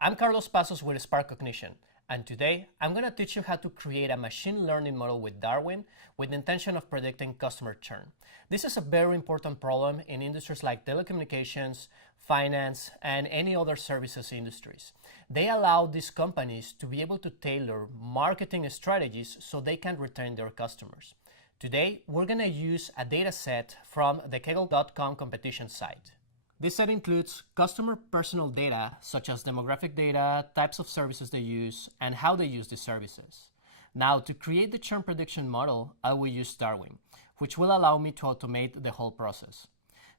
I'm Carlos Pasos with Spark Cognition, and today I'm going to teach you how to create a machine learning model with Darwin with the intention of predicting customer churn. This is a very important problem in industries like telecommunications, finance, and any other services industries. They allow these companies to be able to tailor marketing strategies so they can retain their customers. Today, we're going to use a data set from the Kaggle.com competition site. This set includes customer personal data, such as demographic data, types of services they use, and how they use these services. Now, to create the churn prediction model, I will use Darwin, which will allow me to automate the whole process.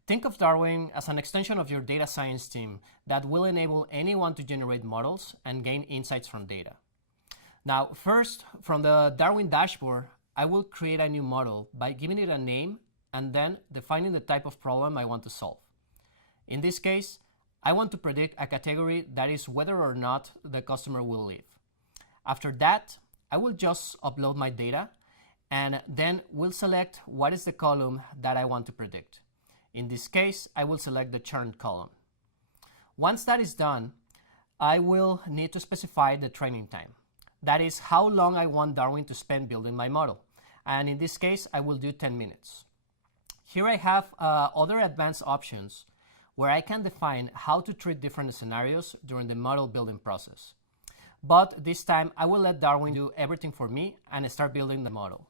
Think of Darwin as an extension of your data science team that will enable anyone to generate models and gain insights from data. Now, first, from the Darwin dashboard, I will create a new model by giving it a name and then defining the type of problem I want to solve. In this case, I want to predict a category that is whether or not the customer will leave. After that, I will just upload my data and then we'll select what is the column that I want to predict. In this case, I will select the churn column. Once that is done, I will need to specify the training time. That is how long I want Darwin to spend building my model. And in this case, I will do 10 minutes. Here I have other advanced options where I can define how to treat different scenarios during the model building process. But this time, I will let Darwin do everything for me and start building the model.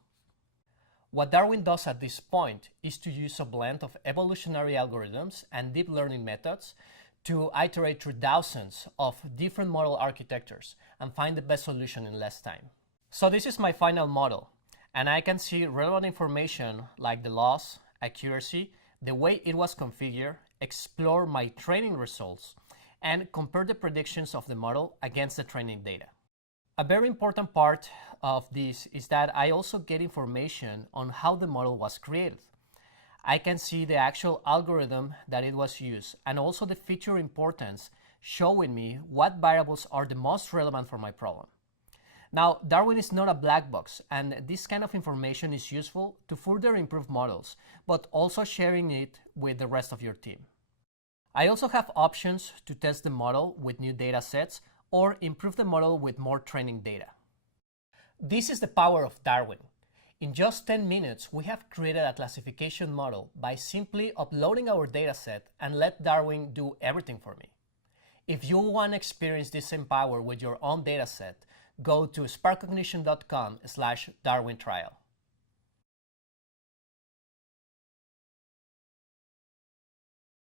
What Darwin does at this point is to use a blend of evolutionary algorithms and deep learning methods to iterate through thousands of different model architectures and find the best solution in less time. So this is my final model, and I can see relevant information like the loss, accuracy, the way it was configured, explore my training results, and compare the predictions of the model against the training data. A very important part of this is that I also get information on how the model was created. I can see the actual algorithm that it was used and also the feature importance, showing me what variables are the most relevant for my problem. Now, Darwin is not a black box, and this kind of information is useful to further improve models, but also sharing it with the rest of your team. I also have options to test the model with new data sets or improve the model with more training data. This is the power of Darwin. In just 10 minutes, we have created a classification model by simply uploading our dataset and let Darwin do everything for me. If you want to experience this same power with your own dataset, go to sparkcognition.com/Darwin trial.